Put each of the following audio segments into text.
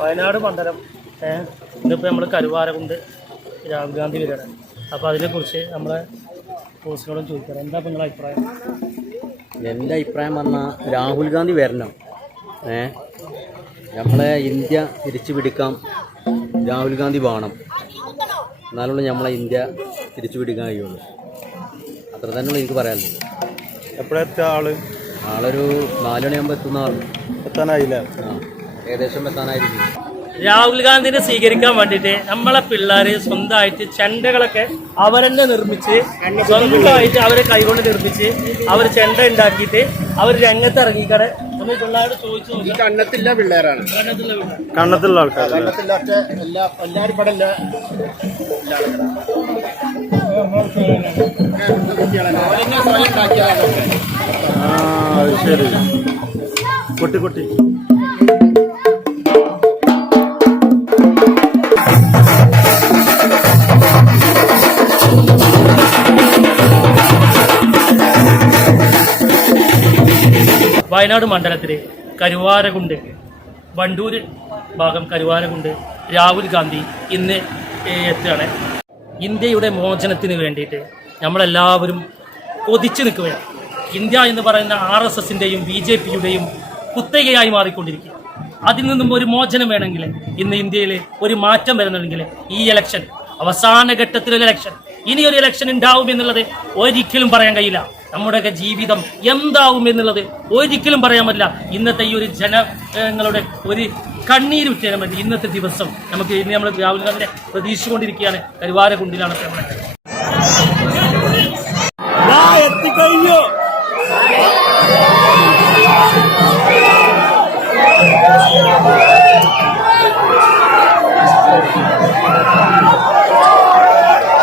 വയനാട് മണ്ഡലം ഏഹ് ഇന്നിപ്പോൾ നമ്മൾ കരുവാരകുണ്ട് രാഹുൽ ഗാന്ധി വരികയാണ്. അപ്പോൾ അതിനെക്കുറിച്ച് നമ്മളെ പോസ്റ്റുകളും ചോദിക്കാം എന്താ നിങ്ങളുടെ അഭിപ്രായം? എന്റെ അഭിപ്രായം പറഞ്ഞാൽ രാഹുൽ ഗാന്ധി വരണം. ഏ നമ്മളെ ഇന്ത്യ തിരിച്ചു പിടിക്കാം രാഹുൽ ഗാന്ധി വേണം. എന്നാലുള്ള നമ്മളെ ഇന്ത്യ തിരിച്ചു പിടിക്കാൻ കഴിയുള്ളൂ. അത്ര തന്നെയുള്ളൂ എനിക്ക് പറയാനുള്ളത്. എപ്പോഴെത്തിയ ആൾ? ആളൊരു നാലുമണിയാകുമ്പോൾ എത്തുന്ന പറഞ്ഞു എത്താനായില്ല? ആ. ഏകദേശം എത്താനായിരിക്കും. രാഹുൽ ഗാന്ധിനെ സ്വീകരിക്കാൻ വേണ്ടിയിട്ട് നമ്മളെ പിള്ളേർ സ്വന്തമായിട്ട് ചെണ്ടകളൊക്കെ അവരെന്നെ നിർമ്മിച്ച് സ്വന്തമായിട്ട് അവരെ കൈകൊണ്ട് നിർമ്മിച്ച് അവർ ചെണ്ട ഉണ്ടാക്കിയിട്ട് അവർ രംഗത്ത് ഇറങ്ങിക്കടെ. നമ്മൾ പിള്ളേരോട് ചോദിച്ചു നോക്കി. കണ്ണത്തില്ല പിള്ളേരാണ്. കണ്ണത്തില്ല പിള്ളേർ കണ്ണത്തുള്ള ആൾക്കാർ കണ്ണത്തില്ലാത്ത എല്ലാ എല്ലാവരും ഇവിടെ ഇല്ല കുട്ടികളെ സ്വയം ഉണ്ടാക്കിയതാണ് ആ അത് ശരി. കുട്ടി കുട്ടി. വയനാട് മണ്ഡലത്തിലെ കരുവാരകുണ്ട് വണ്ടൂര് ഭാഗം കരുവാരകുണ്ട് രാഹുൽ ഗാന്ധി ഇന്ന് എത്തുകയാണ്. ഇന്ത്യയുടെ മോചനത്തിന് വേണ്ടിയിട്ട് നമ്മളെല്ലാവരും കൊതിച്ചു നിൽക്കുകയാണ്. ഇന്ത്യ എന്ന് പറയുന്ന ആർ എസ് എസിന്റെയും ബി ജെ പിയുടെയും കുത്തകയായി മാറിക്കൊണ്ടിരിക്കുക. അതിൽ നിന്നും ഒരു മോചനം വേണമെങ്കിൽ ഇന്ന് ഇന്ത്യയിൽ ഒരു മാറ്റം വരുന്നുണ്ടെങ്കിൽ ഈ ഇലക്ഷൻ അവസാന ഘട്ടത്തിലൊരു ഇലക്ഷൻ ഇനി ഒരു ഇലക്ഷൻ ഉണ്ടാവും എന്നുള്ളത് ഒരിക്കലും പറയാൻ കഴിയില്ല. നമ്മുടെയൊക്കെ ജീവിതം എന്താവും എന്നുള്ളത് ഒരിക്കലും പറയാൻ പറ്റില്ല ഇന്നത്തെ ഈ ഒരു ജനങ്ങളുടെ ഒരു കണ്ണീര് പറ്റി ഇന്നത്തെ ദിവസം നമുക്ക് ഇനി നമ്മൾ രാഹുൽ ഗാന്ധിനെ പ്രതീക്ഷിച്ചുകൊണ്ടിരിക്കുകയാണ് കരുവാര കുണ്ടിലാണ് നമ്മൾ.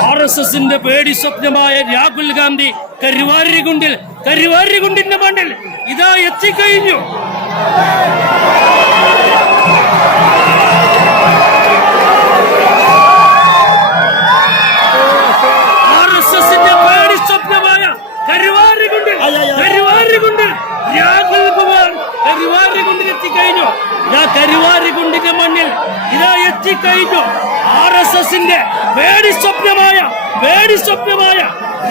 ആർ എസ് എസിന്റെ പേടി സ്വപ്നമായ രാഹുൽ ഗാന്ധി കരുവാരികുണ്ടിൽ കരുവാരികുണ്ടിന്റെ മണ്ണിൽ. ഇതാ എത്തിക്കഴിഞ്ഞു. കഴിഞ്ഞു ഇതാ എത്തിക്കഴിഞ്ഞു. ആർ വേടി സ്വപ്നമായ വേടി സ്വപ്നമായ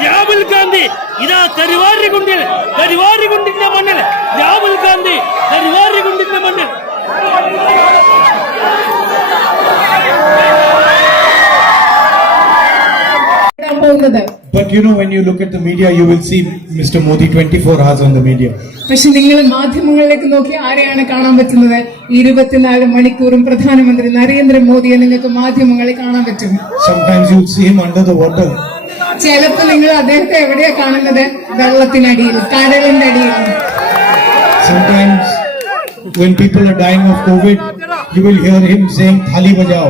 രാഹുൽ ഗാന്ധി ഇതാ കരുവാരികുണ്ടിൽ കരുവാരികുണ്ടിന്റെ മണ്ണിൽ രാഹുൽ ഗാന്ധി കരുവാരികുണ്ടിന്റെ മണ്ണിൽ വരാൻ But you know, when you look at the media, you will see Mr. Modi 24 hours on the media. പക്ഷെ നിങ്ങൾ മാധ്യമങ്ങളിലേക്ക് നോക്കി ആരെയാണ് കാണാൻ പറ്റുന്നത് ഇരുപത്തിനാല് മണിക്കൂറും പ്രധാനമന്ത്രി നരേന്ദ്രമോദിയെ നിങ്ങൾക്ക് മാധ്യമങ്ങളിൽ കാണാൻ പറ്റും Sometimes you'll see him under the water. ചിലപ്പോൾ നിങ്ങൾ അദ്ദേഹത്തെ എവിടെയാ കാണുന്നത് വെള്ളത്തിനടിയിൽ കടലിന്റെ അടിയിൽ Sometimes, when people are dying of COVID, you will hear him saying "Thali bajao."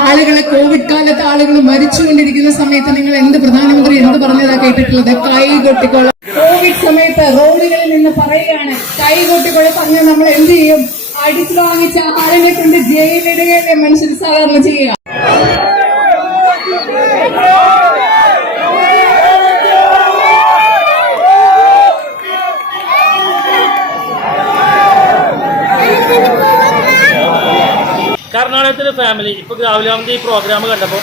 ആളുകളെ കോവിഡ് കാലത്ത് ആളുകൾ മരിച്ചുകൊണ്ടിരിക്കുന്ന സമയത്ത് നിങ്ങൾ എന്ത് പ്രധാനമന്ത്രി എന്ത് പറഞ്ഞതാ കേട്ടിട്ടുള്ളത്? കൈ കൊട്ടിക്കോള കോവിഡ് സമയത്ത് റോഡുകളിൽ നിന്ന് പറയുകയാണ് കൈ കൊട്ടിക്കോളെ പറഞ്ഞാൽ നമ്മൾ എന്ത് ചെയ്യും? അടിച്ചു വാങ്ങിച്ച ആളിനെ കൊണ്ട് ജയിലിടുകയല്ലേ മനുഷ്യർ സാധാരണ ചെയ്യുക. കർണാടകത്തിലെ ഫാമിലി ഇപ്പോൾ രാഹുൽ ഗാന്ധി പ്രോഗ്രാം കണ്ടപ്പോൾ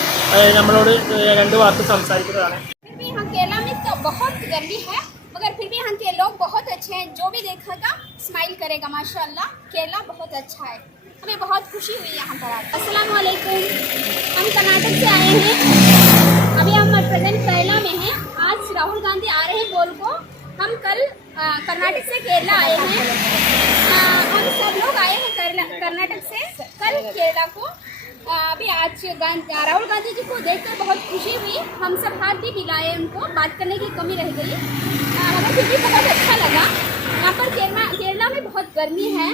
നമ്മളോട് ഏഹ്, രണ്ട് വാക്ക് സംസാരിക്കുന്നതാണ് फिर भी यहाँ केरला में तो बहुत गर्मी है मगर फिर भी यहाँ के लोग बहुत अच्छे हैं जो भी देखेगा स्माइल करेगा माशाल्लाह केरला बहुत अच्छा है हमें बहुत खुशी हुई यहाँ पर आकर अस्सलाम वालेकुम हम कर्नाटक से आए हैं अभी हम प्रेजेंट केरला में हैं आज राहुल गांधी आ रहे हैं बोल को हम कल अ, कर्नाटक से केरला आए हैं अ, हम सब लोग आए हैं कर्नाटक से। कल केरला को। अभी आज राहुल गांधी जी को देखकर बहुत खुशी हुई। हम सब हाथ भी मिलाए उनको। बात करने की कमी रह गई। मगर फिर भी बहुत अच्छा लगा। यहाँ पर केरला केरला में बहुत गर्मी है।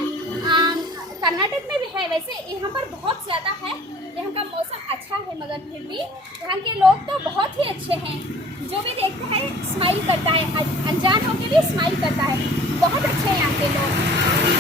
कर्नाटक में भी है। वैसे यहाँ पर बहुत ज़्यादा है। यहाँ का मौसम अच्छा है, मगर फिर भी यहाँ के लोग तो बहुत ही अच्छे हैं। जो भी देखते हैं स्माइल करता है। अन- अनजान होकर भी स्माइल करता है। बहुत अच्छे हैं यहाँ के लोग।